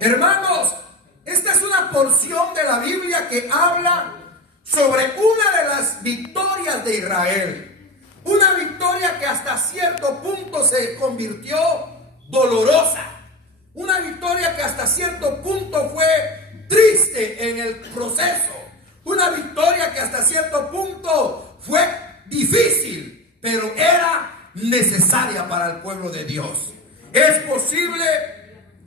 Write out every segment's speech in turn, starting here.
Hermanos, esta es una porción de la Biblia que habla sobre una de las victorias de Israel. Una victoria que hasta cierto punto se convirtió dolorosa. Una victoria que hasta cierto punto fue triste en el proceso. Una victoria que hasta cierto punto fue difícil, pero era necesaria para el pueblo de Dios. Es posible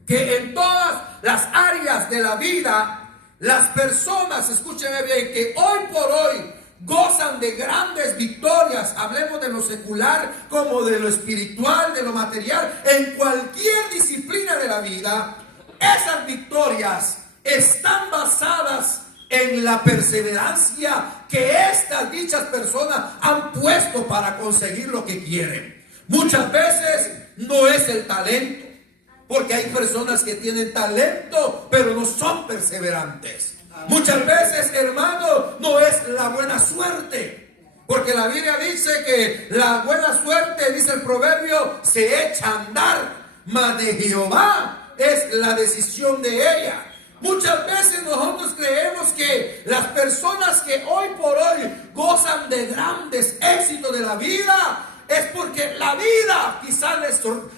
que en todas las áreas de la vida, las personas, escúchenme bien, que hoy por hoy gozan de grandes victorias, hablemos de lo secular como de lo espiritual, de lo material, en cualquier disciplina de la vida, esas victorias están basadas en la perseverancia que estas dichas personas han puesto para conseguir lo que quieren. Muchas veces no es el talento, porque hay personas que tienen talento pero no son perseverantes. Muchas veces, hermano, no es la buena suerte, porque la Biblia dice que la buena suerte, dice el proverbio, se echa a andar, mas de Jehová es la decisión de ella. Muchas veces nosotros creemos que las personas que hoy por hoy gozan de grandes éxitos de la vida es porque la vida quizás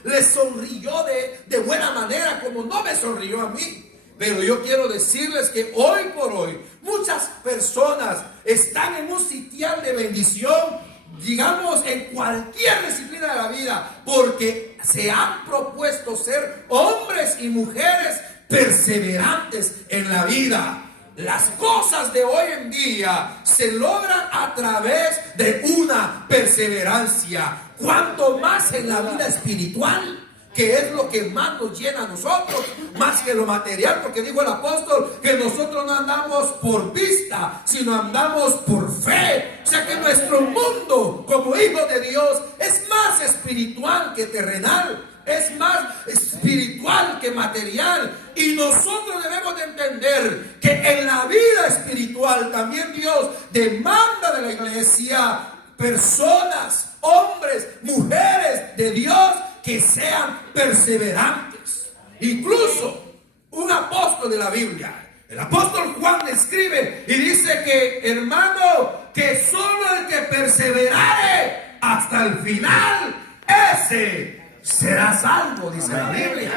les sonrió de buena manera, como no me sonrió a mí. Pero yo quiero decirles que hoy por hoy muchas personas están en un sitial de bendición, digamos, en cualquier disciplina de la vida, porque se han propuesto ser hombres y mujeres perseverantes en la vida. Las cosas de hoy en día se logran a través de una perseverancia. Cuanto más en la vida espiritual, que es lo que más nos llena a nosotros, más que lo material, porque dijo el apóstol que nosotros no andamos por vista, sino andamos por fe. O sea que nuestro mundo como hijos de Dios es más espiritual que terrenal, es más espiritual que material. Y nosotros debemos de entender que en la vida espiritual también Dios demanda de la iglesia personas, hombres, mujeres de Dios que sean perseverantes. Incluso un apóstol de la Biblia, el apóstol Juan, escribe y dice que, hermano, que solo el que perseverare hasta el final, ese será salvo, dice la Biblia.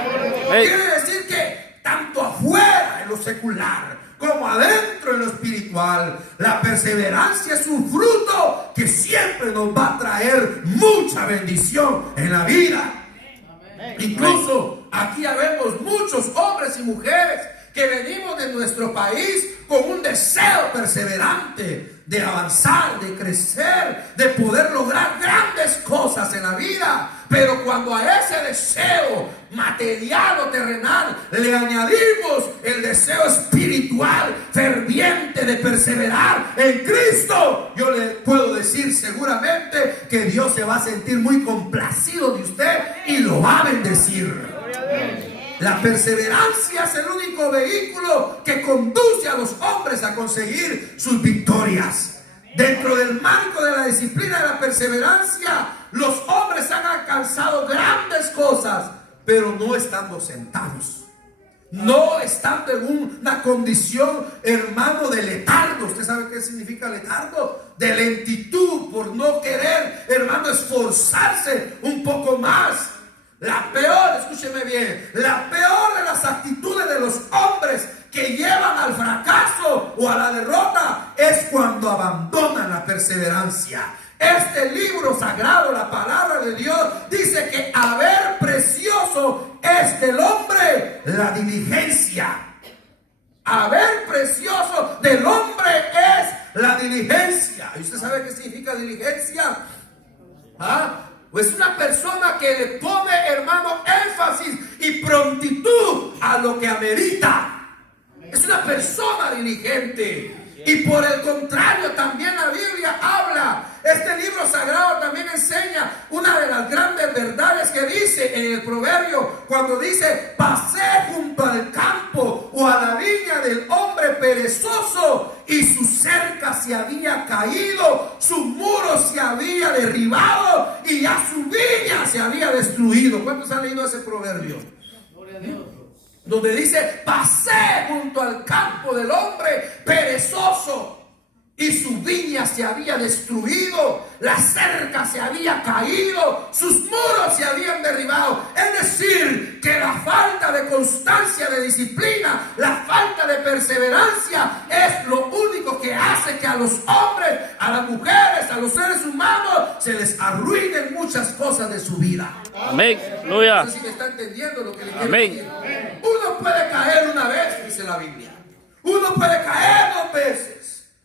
Quiere decir que tanto afuera en lo secular como adentro en lo espiritual, la perseverancia es un fruto que siempre nos va a traer mucha bendición en la vida. Incluso aquí vemos muchos hombres y mujeres que venimos de nuestro país con un deseo perseverante de avanzar, de crecer, de poder lograr grandes cosas en la vida. Pero cuando a ese deseo material o terrenal le añadimos el deseo espiritual ferviente de perseverar en Cristo, yo le puedo decir seguramente que Dios se va a sentir muy complacido de usted y lo va a bendecir. La perseverancia es el único vehículo que conduce a los hombres a conseguir sus victorias. Dentro del marco de la disciplina de la perseverancia, los hombres han alcanzado grandes cosas, pero no estando sentados, no estando en una condición, hermano, de letargo. ¿Usted sabe qué significa letargo? De lentitud, por no querer, hermano, esforzarse un poco más. La peor, escúcheme bien, la peor de las actitudes de los hombres que llevan al fracaso o a la derrota es cuando abandonan la perseverancia. Este libro sagrado, la palabra de Dios, dice que a ver precioso es del hombre la diligencia. A ver precioso del hombre es la diligencia. ¿Y usted sabe qué significa diligencia? Pues una persona que le pone, hermano, énfasis y prontitud a lo que amerita. Es una persona diligente. Y por el contrario, también la Biblia habla, este libro sagrado también enseña una de las grandes verdades que dice en el proverbio, cuando dice: pasé junto al campo o a la viña del hombre perezoso, y su cerca se había caído, su muro se había derribado y ya su viña se había destruido. ¿Cuántos han leído ese proverbio? donde dice: pasé junto al campo del hombre perezoso, y su viña se había destruido, la cerca se había caído, sus muros se habían derribado. Es decir, que la falta de constancia, de disciplina, la falta de perseverancia es lo único que hace que a los hombres, a las mujeres, a los seres humanos se les arruinen muchas cosas de su vida. Amén. Aleluya. No sé si me está entendiendo lo que le quiero Amén. decir. Uno puede caer una vez, dice la Biblia. Uno puede caer 2 veces.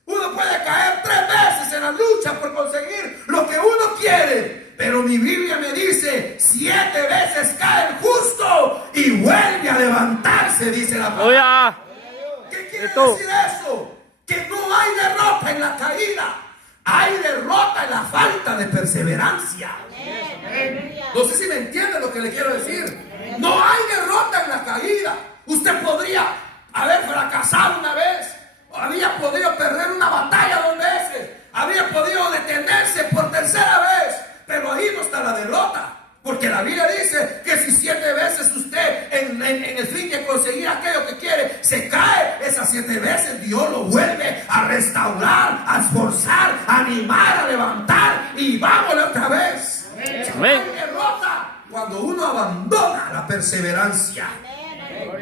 Uno puede caer 3 veces en la lucha por conseguir lo que uno quiere. Pero mi Biblia me dice: 7 veces cae el justo y vuelve a levantarse, dice la palabra. Aleluya. ¿Qué quiere decir eso? Que no hay derrota en la caída. Hay derrota en la falta de perseverancia. No sé si me entiende lo que le quiero decir. No hay derrota en la caída. Usted podría haber fracasado una vez, había podido perder una batalla 2 veces, había podido detenerse por 3ª vez, pero ahí no está la derrota. Porque la Biblia dice que si 7 veces usted en el fin de conseguir aquello que quiere se cae, esas 7 veces Dios lo vuelve a restaurar, a esforzar, a animar, a levantar, y vámonos otra vez. Amén. Hay derrota cuando uno abandona la perseverancia.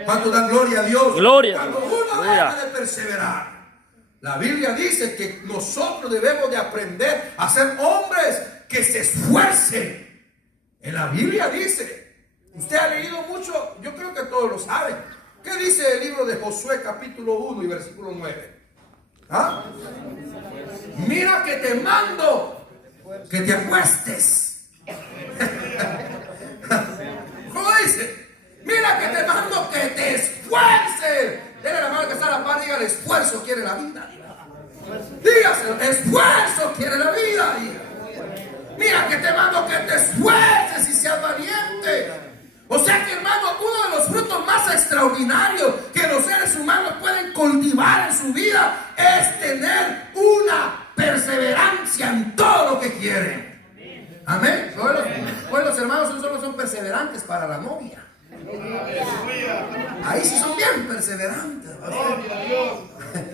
Cuando dan gloria a Dios. Gloria. Cuando uno deja de perseverar. La Biblia dice que nosotros debemos de aprender a ser hombres que se esfuercen. En la Biblia dice, usted ha leído mucho, yo creo que todos lo saben. ¿Qué dice el libro de Josué capítulo 1 y versículo 9? ¿Ah? Mira que te mando que te acuestes. ¿Cómo dice? Mira que te mando que te esfuerces. Dele la mano que está a la par, diga: el esfuerzo quiere la vida. Dígaselo: esfuerzo quiere la vida. Mira que te mando que te esfuerces y seas valiente. O sea que, hermano, uno de los frutos más extraordinarios que los seres humanos pueden cultivar en su vida es tener una perseverancia en todo lo que quieren. Amén. Hoy los hermanos no solo son perseverantes para la novia. Ahí sí son bien perseverantes.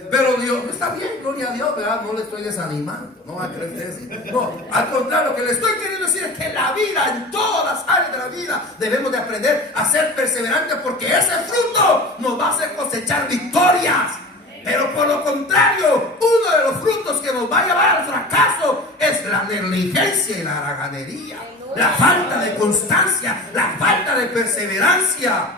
Pero Dios, no está bien, gloria a Dios, ¿verdad? No le estoy desanimando, no va a creer eso. No, al contrario, lo que le estoy queriendo decir es que la vida, en todas las áreas de la vida, debemos de aprender a ser perseverantes, porque ese fruto nos va a hacer cosechar victorias. Pero por lo contrario, uno de los frutos que nos va a llevar al fracaso es la negligencia y la haraganería, la falta de constancia, la falta de perseverancia.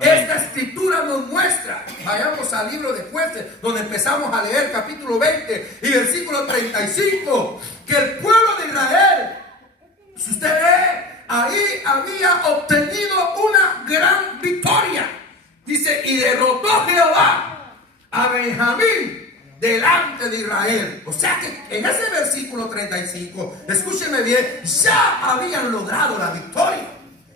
Esta escritura nos muestra, vayamos al libro de Jueces, donde empezamos a leer capítulo 20 y versículo 35, que el pueblo de Israel, si usted lee, ahí había obtenido una gran victoria. Dice: y derrotó Jehová a Benjamín delante de Israel. O sea que en ese versículo 35, escúcheme bien, ya habían logrado la victoria.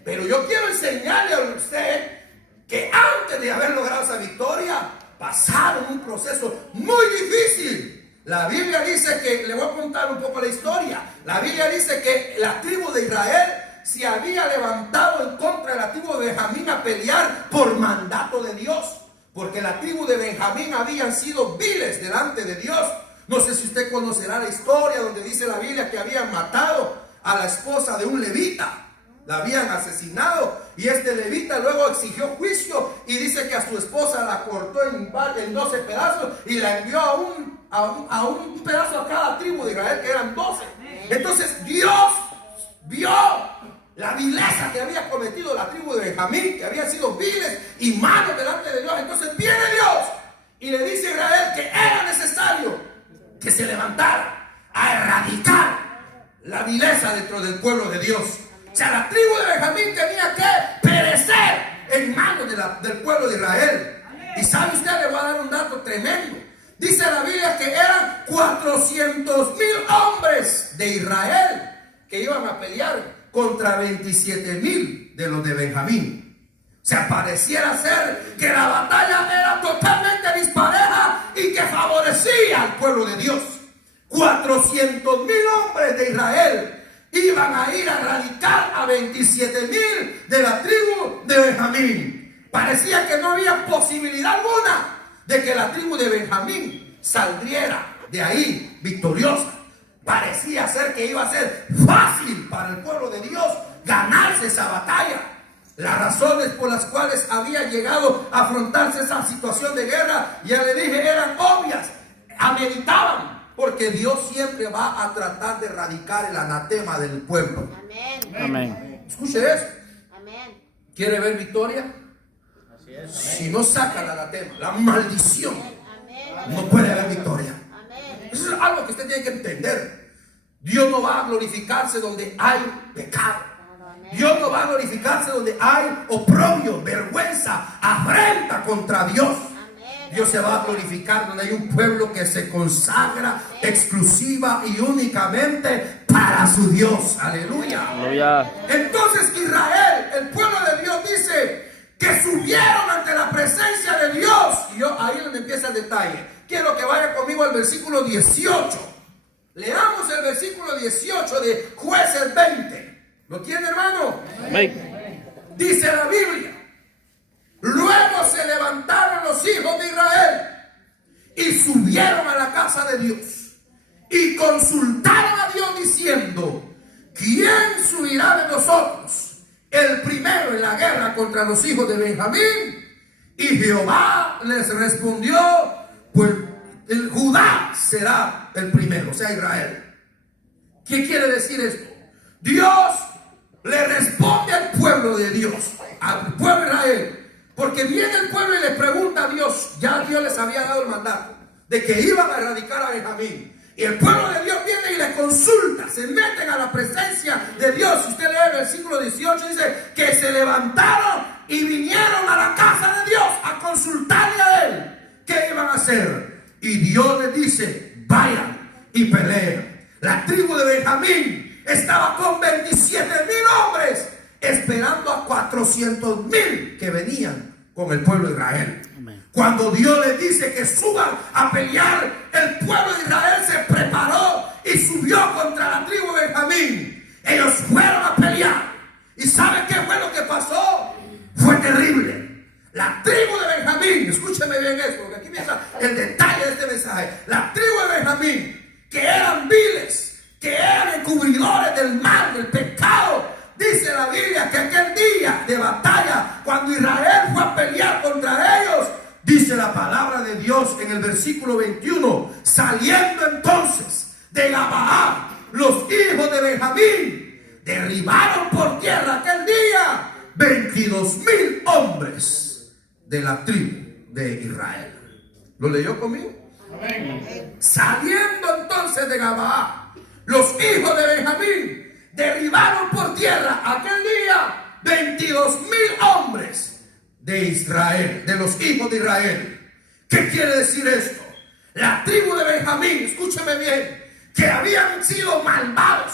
Pero yo quiero enseñarle a usted que antes de haber logrado esa victoria, pasaron un proceso muy difícil. La Biblia dice que, le voy a contar un poco la historia. La Biblia dice que la tribu de Israel se había levantado en contra de la tribu de Benjamín a pelear por mandato de Dios, porque la tribu de Benjamín habían sido viles delante de Dios. No sé si usted conocerá la historia donde dice la Biblia que habían matado a la esposa de un levita. La habían asesinado, y este levita luego exigió juicio y dice que a su esposa la cortó en 12 pedazos y la envió a un pedazo a cada tribu de Israel, que eran 12. Entonces Dios vio la vileza que había cometido la tribu de Benjamín, que habían sido viles y malos delante de Dios. Entonces viene Dios y le dice a Israel que era necesario que se levantara a erradicar la vileza dentro del pueblo de Dios. O sea, la tribu de Benjamín tenía que perecer en manos del pueblo de Israel. Y sabe usted, le voy a dar un dato tremendo. Dice la Biblia que eran 400,000 hombres de Israel que iban a pelear contra 27,000 de los de Benjamín. O sea, pareciera ser que la batalla era totalmente dispareja y que favorecía al pueblo de Dios. 400,000 hombres de Israel iban a ir a erradicar a 27,000 de la tribu de Benjamín. Parecía que no había posibilidad alguna de que la tribu de Benjamín saldría de ahí victoriosa. Parecía ser que iba a ser fácil para el pueblo de Dios ganarse esa batalla. Las razones por las cuales había llegado a afrontarse esa situación de guerra, ya le dije, eran obvias, ameritaban, porque Dios siempre va a tratar de erradicar el anatema del pueblo. Amén. Amén. Escuche eso. Amén. ¿Quiere ver victoria? Así es. Si no saca el anatema, la maldición, Amén. no puede haber victoria. Amén. Eso es algo que usted tiene que entender. Dios no va a glorificarse donde hay pecado. Dios no va a glorificarse donde hay oprobio, vergüenza, afrenta contra Dios. Dios se va a glorificar donde hay un pueblo que se consagra exclusiva y únicamente para su Dios. Aleluya. Aleluya. Entonces Israel, el pueblo de Dios, dice que subieron ante la presencia de Dios. Y yo ahí es donde empieza el detalle. Quiero que vaya conmigo al versículo 18. Leamos el versículo 18 de Jueces 20. ¿Lo tiene, hermano? Amén. Dice la Biblia: luego se levantaron los hijos de Israel y subieron a la casa de Dios y consultaron a Dios diciendo: ¿quién subirá de nosotros el primero en la guerra contra los hijos de Benjamín? Y Jehová les respondió: pues el Judá será el primero, o sea, Israel. ¿Qué quiere decir esto? Dios le responde al pueblo de Dios, al pueblo de Israel, porque viene el pueblo y le pregunta a Dios. Ya Dios les había dado el mandato de que iban a erradicar a Benjamín, y el pueblo de Dios viene y le consulta, se meten a la presencia de Dios. Si usted lee el versículo 18, dice que se levantaron y vinieron a la casa de Dios a consultarle a él qué iban a hacer. Y Dios les dice: vayan y peleen. La tribu de Benjamín estaba con 27,000 hombres esperando a 400,000 que venían con el pueblo de Israel. Amén. Cuando Dios les dice que suban a pelear, el pueblo de Israel se preparó y subió contra la tribu de Benjamín. Ellos fueron a pelear. ¿Y saben qué fue lo que pasó? Fue terrible. La tribu de Benjamín, escúcheme bien esto, porque aquí empieza el detalle de este mensaje. La tribu de Benjamín, que eran viles, que eran encubridores del mal, del pecado. Dice la Biblia que aquel día de batalla, cuando Israel fue a pelear contra ellos, dice la palabra de Dios en el versículo 21: saliendo entonces de Gabaa, los hijos de Benjamín derribaron por tierra aquel día 22,000 hombres de la tribu de Israel. ¿Lo leyó conmigo? Amén. Saliendo entonces de Gabaa, los hijos de Benjamín derribaron por tierra aquel día 22,000 hombres de Israel, de los hijos de Israel. ¿Qué quiere decir esto? La tribu de Benjamín, escúcheme bien, que habían sido malvados,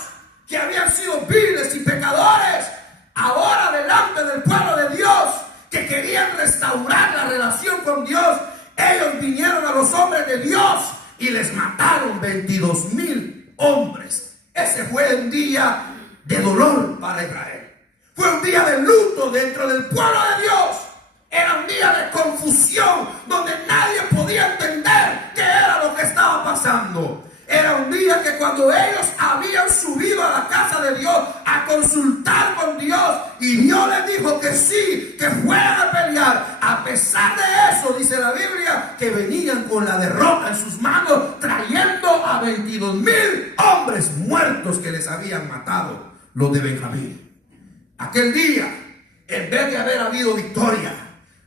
que habían sido viles y pecadores, ahora delante del pueblo de Dios, que querían restaurar la relación con Dios, ellos vinieron a los hombres de Dios y les mataron 22,000 hombres. Ese fue un día de dolor para Israel. Fue un día de luto dentro del pueblo de Dios. Era un día de confusión donde nadie podía entender qué era lo que estaba pasando. Era un día que cuando ellos habían subido a la casa de Dios a consultar con Dios, y Dios les dijo que sí, que fueran a pelear, a pesar de eso, dice la Biblia, que venían con la derrota en sus manos, trayendo a 22,000 hombres muertos que les habían matado los de Benjamín. Aquel día, en vez de haber habido victoria,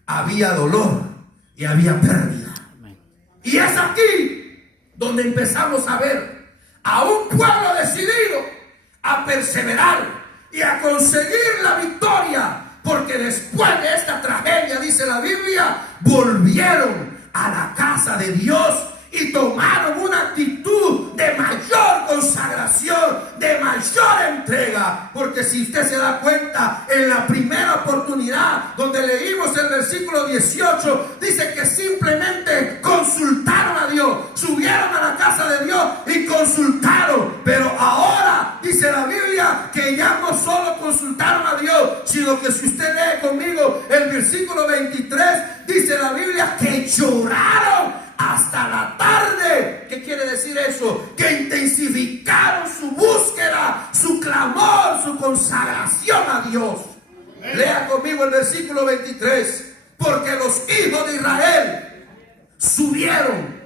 había dolor y había pérdida. Y es aquí donde empezamos a ver a un pueblo decidido a perseverar y a conseguir la victoria, porque después de esta tragedia, dice la Biblia, volvieron a la casa de Dios y tomaron una actitud de mayor consagración, de mayor entrega. Porque si usted se da cuenta, en la primera oportunidad donde leímos el versículo 18, dice que simplemente consultaron a Dios, subieron a la casa de Dios y consultaron. Pero ahora dice la Biblia que ya no solo consultaron consultaron a Dios, sino que si usted lee conmigo el versículo 23, dice la Biblia que lloraron hasta la tarde. ¿Qué quiere decir eso? Que intensificaron su búsqueda, su clamor, su consagración a Dios. Lea conmigo el versículo 23. Porque los hijos de Israel subieron.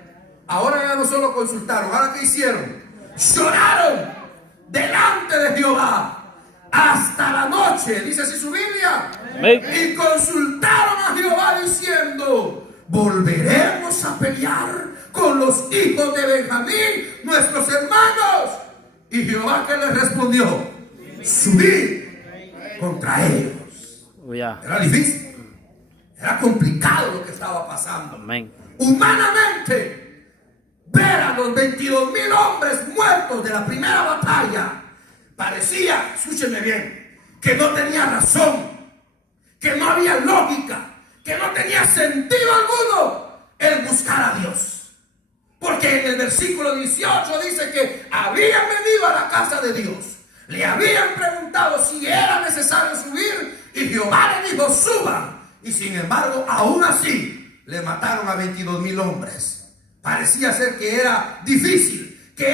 Ahora ya no solo consultaron, ahora ¿qué hicieron? Lloraron delante de Jehová hasta la noche, dice así su Biblia. Y consultaron a Jehová diciendo: ¿volveremos a pelear con los hijos de Benjamín, nuestros hermanos? Y Jehová, ¿qué les respondió? Subid contra ellos. Era difícil, era complicado lo que estaba pasando. Humanamente, ver a los 22,000 hombres muertos de la primera batalla parecía, escúchenme bien, que no tenía razón, que no había lógica, que no tenía sentido alguno el buscar a Dios. Porque en el versículo 18 dice que habían venido a la casa de Dios, le habían preguntado si era necesario subir, y Jehová le dijo: suban. Y sin embargo, aún así, le mataron a 22,000 hombres. Parecía ser que era difícil, que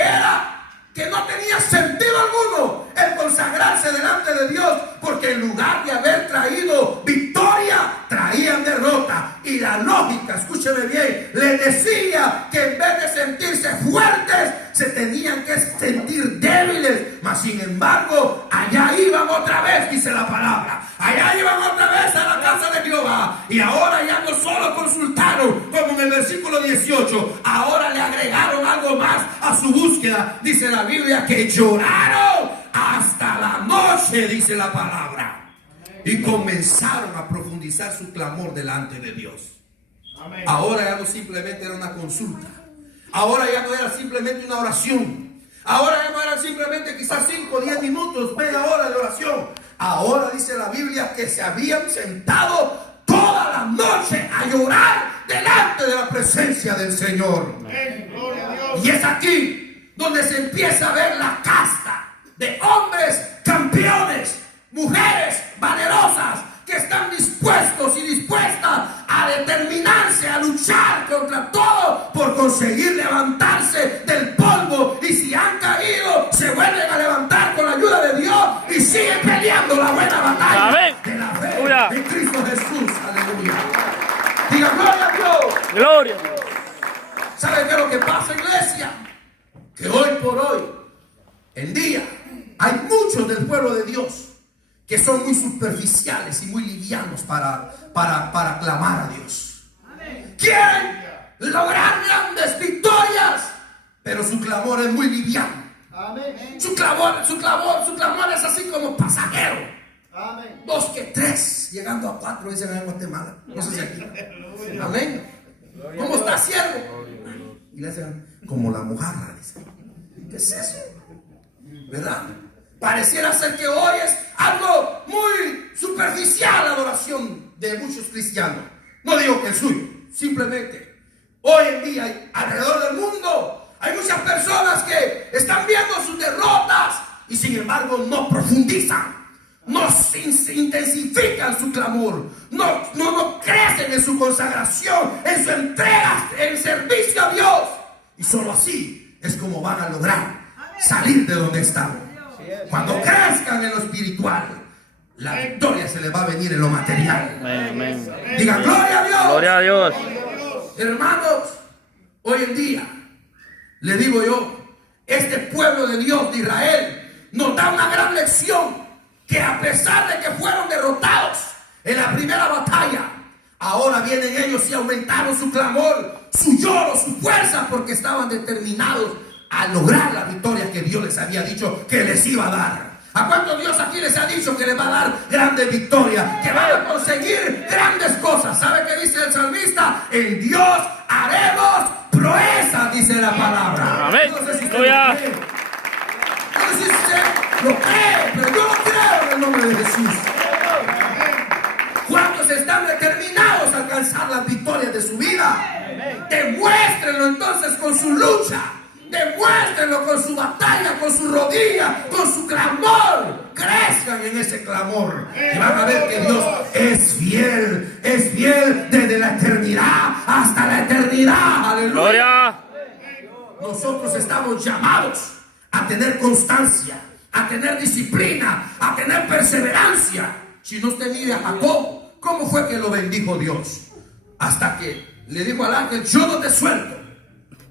no tenía sentido alguno el consagrarse delante de Dios, porque en lugar de haber traído victoria, traían derrota. Y la lógica, escúcheme bien, le decía que en vez de sentirse fuertes, se tenían que sentir débiles. Mas sin embargo, allá iban otra vez, dice la palabra. Allá iban otra vez a la casa de Jehová. Y ahora ya no solo consultaron, como en el versículo 18, ahora le agregaron algo más a su búsqueda. Dice la Biblia que lloraron hasta la noche, dice la palabra. Y comenzaron a profundizar su clamor delante de Dios. Ahora ya no simplemente era una consulta. Ahora ya no era simplemente una oración. Ahora ya no era simplemente quizás 5 o 10 minutos, media hora de oración. Ahora dice la Biblia que se habían sentado toda la noche a llorar delante de la presencia del Señor. Y es aquí donde se empieza a ver la casta de hombres campeones, mujeres valerosas, que están dispuestos y dispuestas a determinarse a luchar contra todo por conseguir levantarse del polvo. Y si han caído, se vuelven a levantar con la ayuda de Dios y siguen peleando la buena batalla. Amén. De la fe en Cristo Jesús. Aleluya. Diga gloria a Dios. Gloria. ¿Sabe qué es lo que pasa, iglesia? Que hoy por hoy, en día, hay muchos del pueblo de Dios que son muy superficiales y muy livianos para clamar a Dios. Quieren lograr grandes victorias, pero su clamor es muy liviano. Su clamor es así como pasajero. 2 que 3, llegando a 4, dicen en Guatemala. No sé si aquí. Amén. ¿Cómo está, siervo? Y le dicen, como la mojarra, dice. ¿Qué es eso? ¿Verdad? Pareciera ser que hoy es algo muy superficial la adoración de muchos cristianos. No digo que el suyo, simplemente hoy en día alrededor del mundo hay muchas personas que están viendo sus derrotas y sin embargo no profundizan, no intensifican su clamor, no crecen en su consagración, en su entrega, en servicio a Dios. Y solo así es como van a lograr salir de donde están. Cuando crezcan en lo espiritual, la victoria se les va a venir en lo material. Amén. Digan gloria a Dios. Gloria a Dios. Hermanos, hoy en día, le digo yo, este pueblo de Dios de Israel nos da una gran lección, que a pesar de que fueron derrotados en la primera batalla, ahora vienen ellos y aumentaron su clamor, su lloro, su fuerza, porque estaban determinados a lograr la victoria que Dios les había dicho que les iba a dar. ¿A cuántos Dios aquí les ha dicho que les va a dar grandes victorias? Que van a conseguir grandes cosas. ¿Sabe qué dice el salmista? En Dios haremos proezas, dice la palabra. Amén. No sé si usted lo cree. No sé si usted lo cree, pero yo lo creo en el nombre de Jesús. ¿Cuántos están determinados a alcanzar las victorias de su vida? Demuéstrenlo entonces con su lucha. Demuéstrenlo con su batalla, con su rodilla, con su clamor. Crezcan en ese clamor y van a ver que Dios es fiel desde la eternidad hasta la eternidad. Aleluya. Gloria. Nosotros estamos llamados a tener constancia, a tener disciplina, a tener perseverancia. Si no usted mire a Jacob, ¿cómo fue que lo bendijo Dios? Hasta que le dijo al ángel: yo no te suelto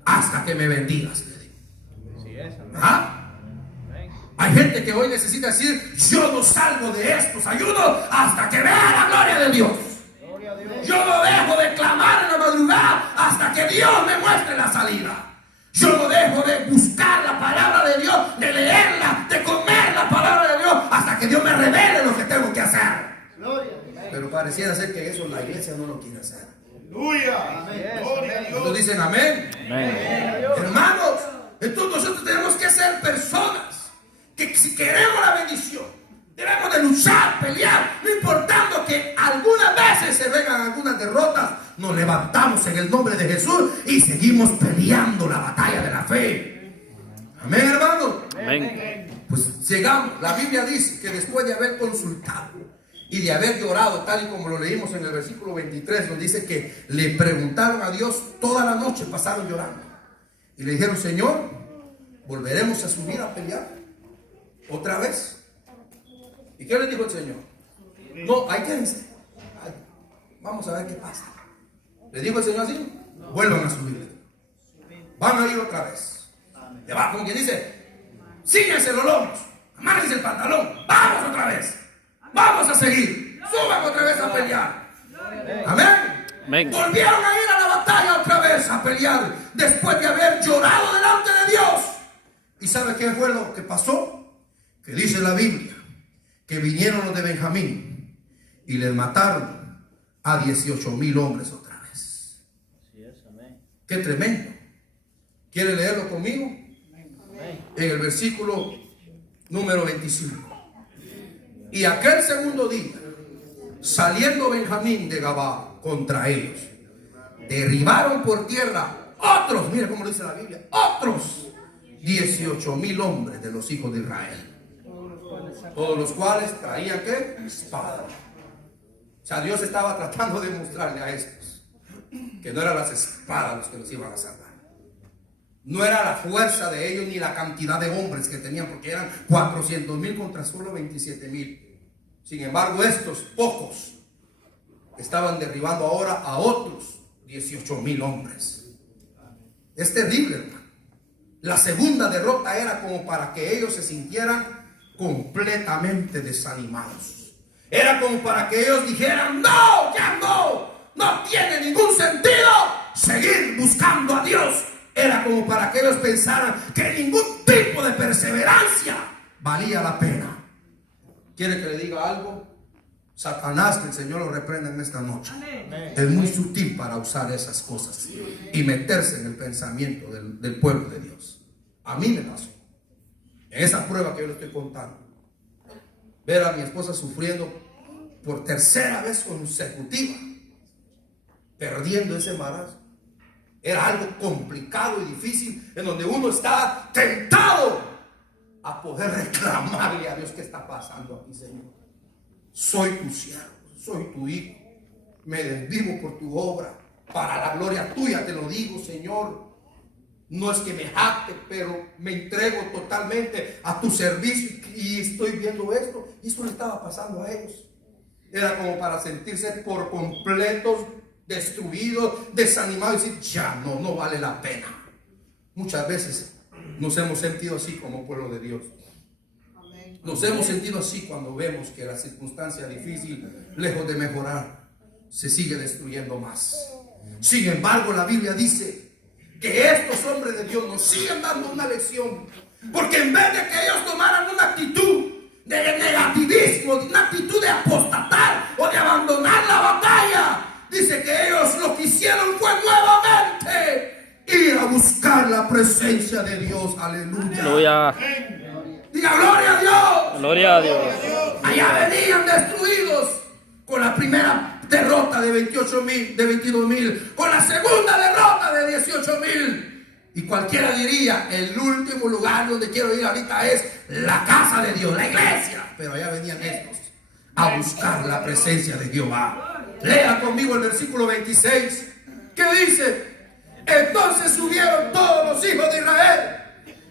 hasta que me bendigas, le dijo. ¿Ah? Hay gente que hoy necesita decir: yo no salgo de estos ayunos hasta que vea la gloria de Dios. Yo no dejo de clamar en la madrugada hasta que Dios me muestre la salida. Yo no dejo de buscar la palabra de Dios, de leerla, de comer la palabra de Dios hasta que Dios me revele lo que tengo que hacer. Pero pareciera ser que eso la iglesia no lo quiere hacer. ¿Cuántos dicen amén? Hermanos, entonces nosotros tenemos que ser personas que, si queremos la bendición, debemos de luchar, pelear, no importando que algunas veces se vengan algunas derrotas. Nos levantamos en el nombre de Jesús y seguimos peleando la batalla de la fe. Amén, hermanos. Amén. Pues llegamos, la Biblia dice que después de haber consultado y de haber llorado, tal y como lo leímos en el versículo 23, nos dice que le preguntaron a Dios toda la noche, pasaron llorando. Y le dijeron: Señor, ¿volveremos a subir a pelear otra vez? ¿Y qué le dijo el Señor? No, ahí quédense. Vamos a ver qué pasa. Le dijo el Señor así: vuelvan a subir. Van a ir otra vez. Debajo, como quien dice: síguense los lomos, amárrense el pantalón, vamos otra vez. Vamos a seguir. Suban otra vez a pelear. Amén. Amén. Volvieron a ir a la batalla otra vez a pelear después de haber llorado delante de Dios. ¿Y sabe qué fue lo que pasó? Que dice la Biblia que vinieron los de Benjamín y les mataron a 18,000 hombres otra vez. Así es, amén. Qué tremendo. ¿Quiere leerlo conmigo? En el versículo número 25. Y aquel segundo día, saliendo Benjamín de Gabá contra ellos, derribaron por tierra otros, mira cómo dice la Biblia, otros 18,000 hombres de los hijos de Israel. Todos los cuales traían ¿qué? Espada. O sea, Dios estaba tratando de mostrarle a estos que no eran las espadas los que los iban a salvar. No era la fuerza de ellos ni la cantidad de hombres que tenían, porque eran 400,000 contra solo 27,000. Sin embargo, estos pocos estaban derribando ahora a otros 18,000 hombres. Es terrible, hermano. La segunda derrota era como para que ellos se sintieran completamente desanimados. Era como para que ellos dijeran: no, ya no tiene ningún sentido seguir buscando a Dios. Era como para que ellos pensaran que ningún tipo de perseverancia valía la pena. ¿Quiere que le diga algo? Satanás, que el Señor lo reprenda en esta noche, es muy sutil para usar esas cosas y meterse en el pensamiento del pueblo de Dios. A mí me pasó en esa prueba que yo le estoy contando. Ver a mi esposa sufriendo por tercera vez consecutiva, perdiendo ese embarazo. Era algo complicado y difícil, en donde uno está tentado a poder reclamarle a Dios: ¿qué está pasando aquí, Señor? Soy tu siervo, soy tu hijo, me desvivo por tu obra, para la gloria tuya te lo digo, Señor. No es que me jacte, pero me entrego totalmente a tu servicio y estoy viendo esto. Y eso le estaba pasando a ellos. Era como para sentirse por completo destruidos, desanimados y decir: ya no vale la pena. Muchas veces nos hemos sentido así como pueblo de Dios. Nos hemos sentido así cuando vemos que la circunstancia difícil, lejos de mejorar, se sigue destruyendo más. Sin embargo, la Biblia dice que estos hombres de Dios nos siguen dando una lección, porque en vez de que ellos tomaran una actitud de negativismo, una actitud de apostatar o de abandonar la batalla, dice que ellos lo que hicieron fue nuevamente ir a buscar la presencia de Dios. Aleluya. Aleluya. Diga gloria a Dios. Gloria a Dios. Allá venían destruidos con la primera derrota de 22,000, con la segunda derrota de 18,000. Y cualquiera diría, el último lugar donde quiero ir ahorita es la casa de Dios, la iglesia. Pero allá venían estos a buscar la presencia de Jehová. Lea conmigo el versículo 26. ¿Qué dice? Entonces subieron todos los hijos de Israel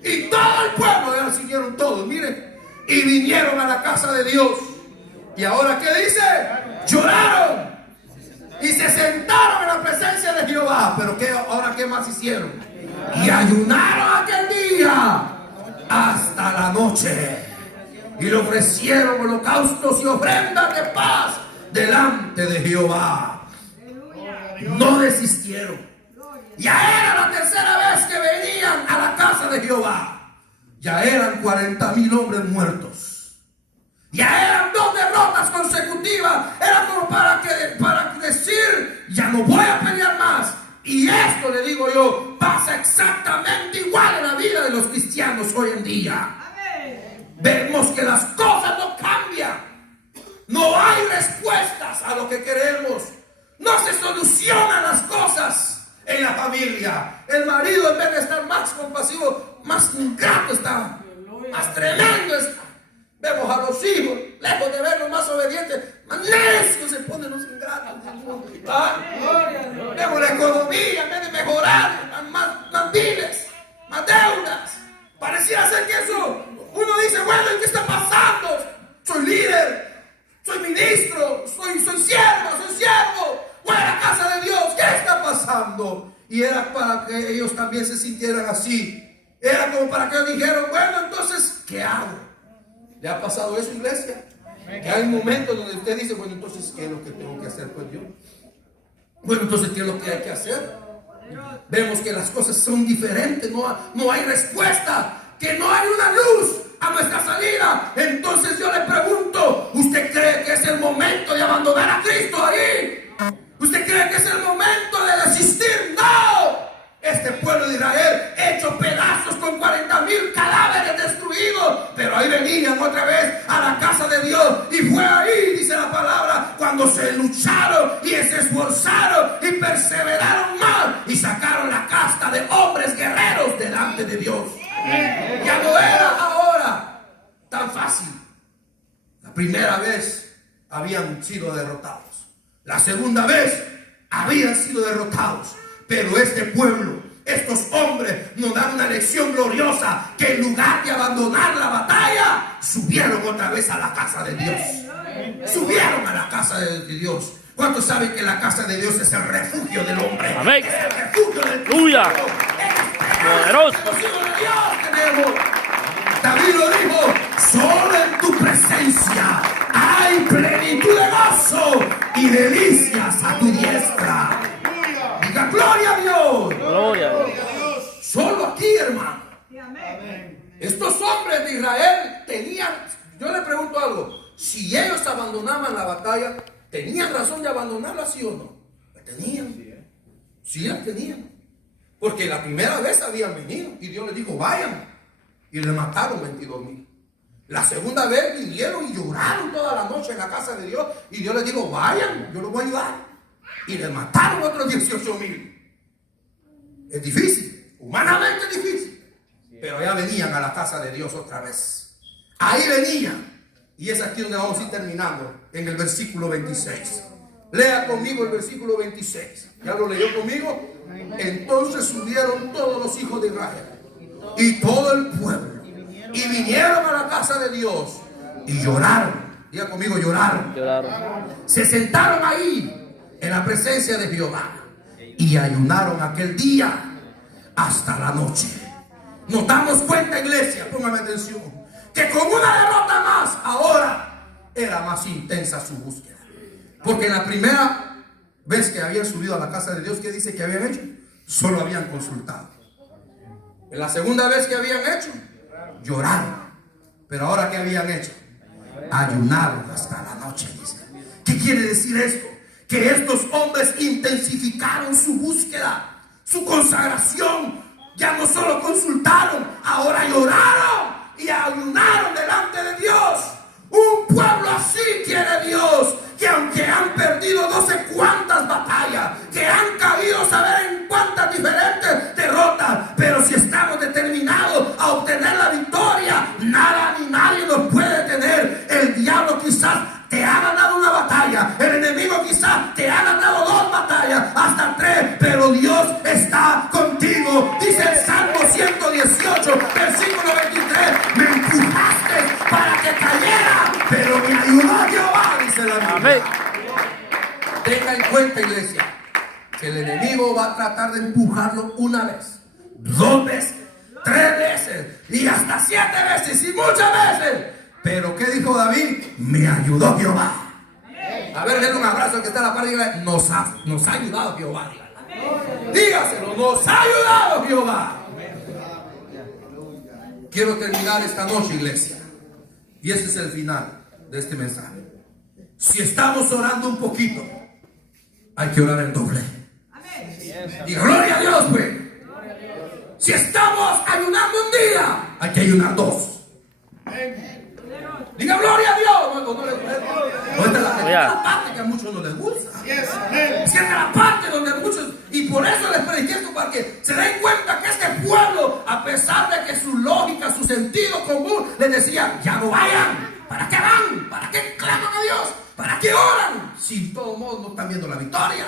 y todo el pueblo, ya siguieron todos, miren, y vinieron a la casa de Dios. Y ahora, ¿qué dice? Lloraron y se sentaron en la presencia de Jehová. Pero ahora, ¿qué más hicieron? Y ayunaron aquel día hasta la noche y le ofrecieron holocaustos y ofrendas de paz delante de Jehová. No desistieron. Ya era la tercera vez que venían a la casa de Jehová. Ya eran 40,000 hombres muertos. Ya eran 2 derrotas consecutivas. Era como para decir, ya no voy a pelear más. Y esto, le digo yo, pasa exactamente igual en la vida de los cristianos hoy en día. Vemos que las cosas no cambian. No hay respuestas a lo que queremos. No se solucionan las cosas en la familia. El marido, en vez de estar más compasivo, más ingrato está, más tremendo está. Vemos a los hijos, lejos de verlos más obedientes, más necios se ponen los ingratos. ¿Ah? Vemos la economía, en vez de mejorar, más biles, más deudas. Pareciera ser que eso, uno dice, bueno, ¿qué está pasando? Soy líder, soy ministro, soy siervo, voy a la casa de Dios, ¿qué está pasando? Y era para que ellos también se sintieran así. Era como para que ellos dijeran, bueno, entonces, ¿qué hago? ¿Le ha pasado eso, iglesia? Que hay momentos donde usted dice, bueno, entonces, ¿qué es lo que tengo que hacer pues yo? Bueno, entonces, ¿qué es lo que hay que hacer? Vemos que las cosas son diferentes, no hay respuesta, que no hay una luz a nuestra salida. Entonces yo le pregunto, ¿usted cree que es el momento de abandonar a Cristo ahí? ¿Usted cree que es el momento de desistir? ¡No! Este pueblo de Israel hecho pedazos con 40,000 cadáveres destruidos, pero ahí venían otra vez a la casa de Dios. Y fue ahí, dice la palabra, cuando se lucharon y se esforzaron y perseveraron más y sacaron la casta de hombres guerreros delante de Dios. Ya no era ahora tan fácil. La primera vez habían sido derrotados. La segunda vez habían sido derrotados. Pero este pueblo, estos hombres nos dan una lección gloriosa, que en lugar de abandonar la batalla, subieron otra vez a la casa de Dios. Subieron a la casa de Dios. ¿Cuántos saben que la casa de Dios es el refugio del hombre? Amén. Es el refugio del Aleluya. Poderoso. Los hijos de Dios tenemos. David lo dijo, solo en tu presencia hay plenitud de gozo y delicias a tu diestra. Diga gloria a Dios. Gloria a Dios. Solo aquí, hermano. Estos hombres de Israel tenían, yo le pregunto algo, si ellos abandonaban la batalla, ¿tenían razón de abandonarla, sí o no? ¿La tenían? Sí, la tenían. Porque la primera vez habían venido y Dios les dijo, vayan. Y le mataron 22,000. La segunda vez vinieron y lloraron toda la noche en la casa de Dios. Y Dios les dijo, vayan, yo los voy a ayudar. Y le mataron otros 18,000. Es difícil, humanamente difícil. Pero ya venían a la casa de Dios otra vez. Ahí venían. Y es aquí donde vamos a ir terminando, en el versículo 26. Lea conmigo el versículo 26. ¿Ya lo leyó conmigo? Entonces subieron todos los hijos de Israel y todo el pueblo y vinieron a la casa de Dios y lloraron. Diga conmigo, lloraron. Se sentaron ahí en la presencia de Jehová y ayunaron aquel día hasta la noche. Nos damos cuenta, iglesia, póngame atención, que con una derrota más ahora era más intensa su búsqueda. Porque en la primera vez que habían subido a la casa de Dios, ¿qué dice que habían hecho? Solo habían consultado. En la segunda vez que habían hecho, lloraron. Pero ahora, ¿qué habían hecho? Ayunaron hasta la noche, dice. ¿Qué quiere decir esto? Que estos hombres intensificaron su búsqueda, su consagración. Ya no solo consultaron, ahora lloraron y ayunaron delante de Dios. Un pueblo así quiere Dios, que aunque han perdido no sé cuántas batallas, que han caído saber en cuántas diferentes derrotas, pero 23, pero Dios está contigo. Dice el Salmo 118, versículo 23, me empujaste para que cayera, pero me ayudó Jehová, dice la Biblia. Amén. Tenga en cuenta, iglesia, que el enemigo va a tratar de empujarlo una vez, 2 veces, 3 veces y hasta 7 veces y muchas veces. Pero ¿qué dijo David? Me ayudó Jehová. A ver, denle un abrazo al que está a la par y dígale, nos ha ayudado Jehová. Dígaselo, nos ha ayudado Jehová. Quiero terminar esta noche, iglesia, y ese es el final de este mensaje. Si estamos orando un poquito, hay que orar el doble. Y gloria a Dios, pues. Si estamos ayunando un día, hay que ayunar 2. Diga gloria a Dios. No le gusta. Esta es la parte que a muchos no les gusta. Esta es la parte donde muchos, y por eso les prediqué esto, para que se den cuenta que este pueblo, a pesar de que su lógica, su sentido común les decía, ya no vayan. ¿Para qué van? ¿Para qué claman a Dios? ¿Para qué oran? Si de todos modos no están viendo la victoria.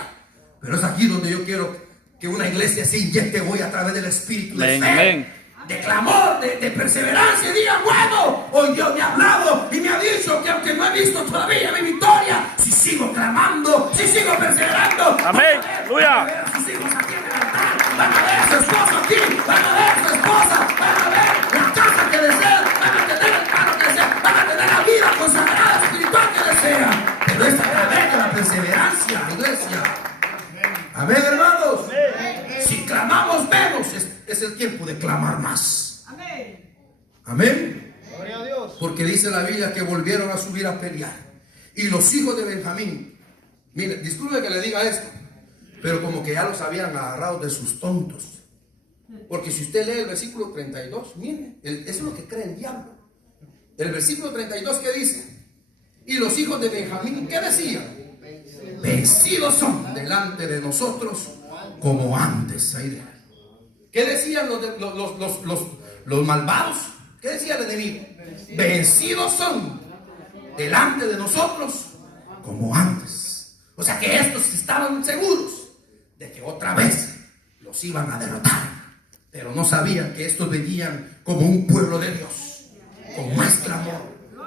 Pero es aquí donde yo quiero que una iglesia se inyecte hoy a través del Espíritu de fe, de clamor, de perseverancia, y diga, bueno, hoy Dios me ha hablado y me ha dicho que aunque no he visto todavía mi victoria, si sigo clamando, si sigo perseverando, amén, van a ver a sus hijos aquí en el altar, van a ver a su esposo aquí, van a ver a su esposa, van a ver la casa que desean, van a tener el carro que desean, van a tener la vida consagrada espiritual que desean. Pero es a través de la perseverancia, iglesia. Amén, hermanos. Si clamamos menos, es el tiempo de clamar más. Amén. Porque dice la Biblia que volvieron a subir a pelear. Y los hijos de Benjamín, mire, disculpe que le diga esto, pero como que ya los habían agarrado de sus tontos. Porque si usted lee el versículo 32, mire, eso es lo que cree el diablo. El versículo 32, ¿qué dice? Y los hijos de Benjamín, ¿qué decían? Vencidos son delante de nosotros como antes. ¿Qué decían los malvados? ¿Qué decía el enemigo? Vencidos son delante de nosotros como antes. O sea que estos estaban seguros de que otra vez los iban a derrotar, pero no sabían que estos venían como un pueblo de Dios, con más clamor,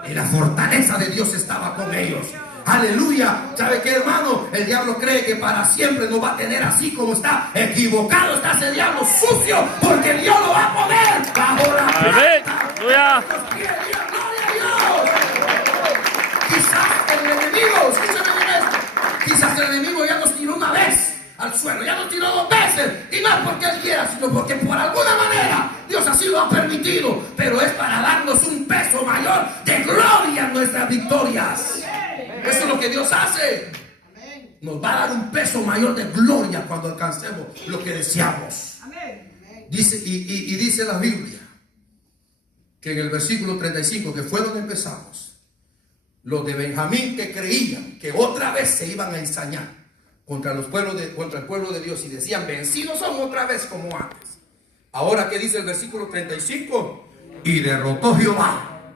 y la fortaleza de Dios estaba con ellos. Aleluya. ¿Sabe qué, hermano? El diablo cree que para siempre nos va a tener así como está. Equivocado está ese diablo sucio, porque Dios lo va a poner bajo la planta. Aleluya. Quizás el enemigo, escúchame bien esto, quizás el enemigo ya nos tiró una vez al suelo, ya nos tiró 2 veces, y no es porque él quiera, sino porque por alguna manera Dios así lo ha permitido, pero es para darnos un peso mayor de gloria en nuestras victorias. Eso es lo que Dios hace. Nos va a dar un peso mayor de gloria cuando alcancemos lo que deseamos. Dice, y dice la Biblia que en el versículo 35, que fue donde empezamos, los de Benjamín que creían que otra vez se iban a ensañar contra el pueblo de Dios y decían, vencidos son otra vez como antes. Ahora, ¿qué dice el versículo 35? Y derrotó Jehová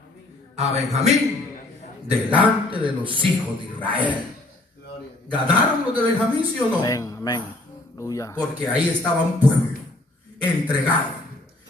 a Benjamín delante de los hijos de Israel. ¿Ganaron los de Benjamín, sí o no? Amén, amén. Aleluya. Porque ahí estaba un pueblo entregado.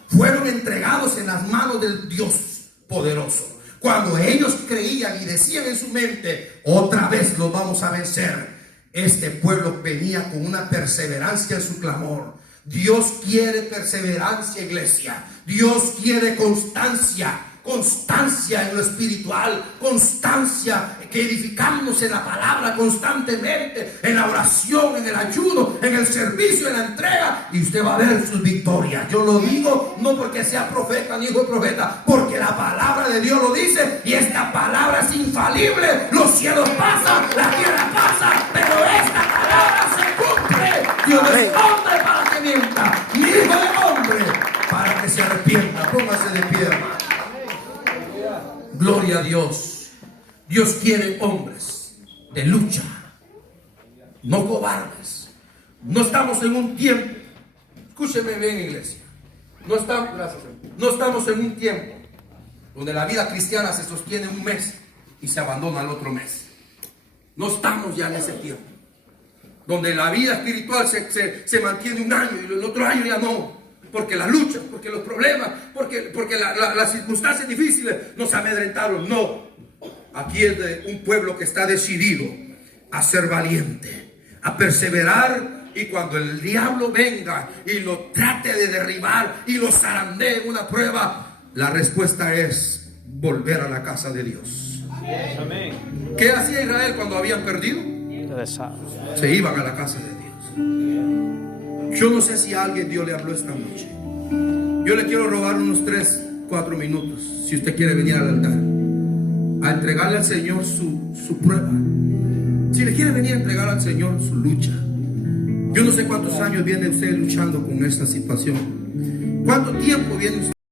Fueron entregados en las manos del Dios poderoso. Cuando ellos creían y decían en su mente, otra vez los vamos a vencer, este pueblo venía con una perseverancia en su clamor. Dios quiere perseverancia, iglesia. Dios quiere constancia. Constancia en lo espiritual, constancia que edificamos en la palabra constantemente, en la oración, en el ayuno, en el servicio, en la entrega, y usted va a ver sus victorias. Yo lo digo no porque sea profeta ni hijo de profeta, porque la palabra de Dios lo dice, y esta palabra es infalible. Los cielos pasan, la tierra pasa, pero esta palabra se cumple. Dios no es hombre para que mienta, ni hijo de hombre para que se arrepienta. Póngase de pie, hermano. Gloria a Dios. Dios quiere hombres de lucha, no cobardes. No estamos en un tiempo, escúcheme bien, iglesia, no estamos en un tiempo donde la vida cristiana se sostiene un mes y se abandona el otro mes. No estamos ya en ese tiempo. donde la vida espiritual se mantiene un año y el otro año ya no, porque las luchas, porque los problemas, porque las circunstancias difíciles nos amedrentaron. No, aquí es de un pueblo que está decidido a ser valiente, a perseverar, y cuando el diablo venga y lo trate de derribar y lo zarandee en una prueba, la respuesta es volver a la casa de Dios. Amén. ¿Qué hacía Israel cuando habían perdido? Se iban a la casa de Dios. Yo no sé si a alguien Dios le habló esta noche. Yo le quiero robar unos 3-4 minutos, si usted quiere venir al altar, a entregarle al Señor su prueba. Si le quiere venir a entregar al Señor su lucha. Yo no sé cuántos años viene usted luchando con esta situación. ¿Cuánto tiempo viene usted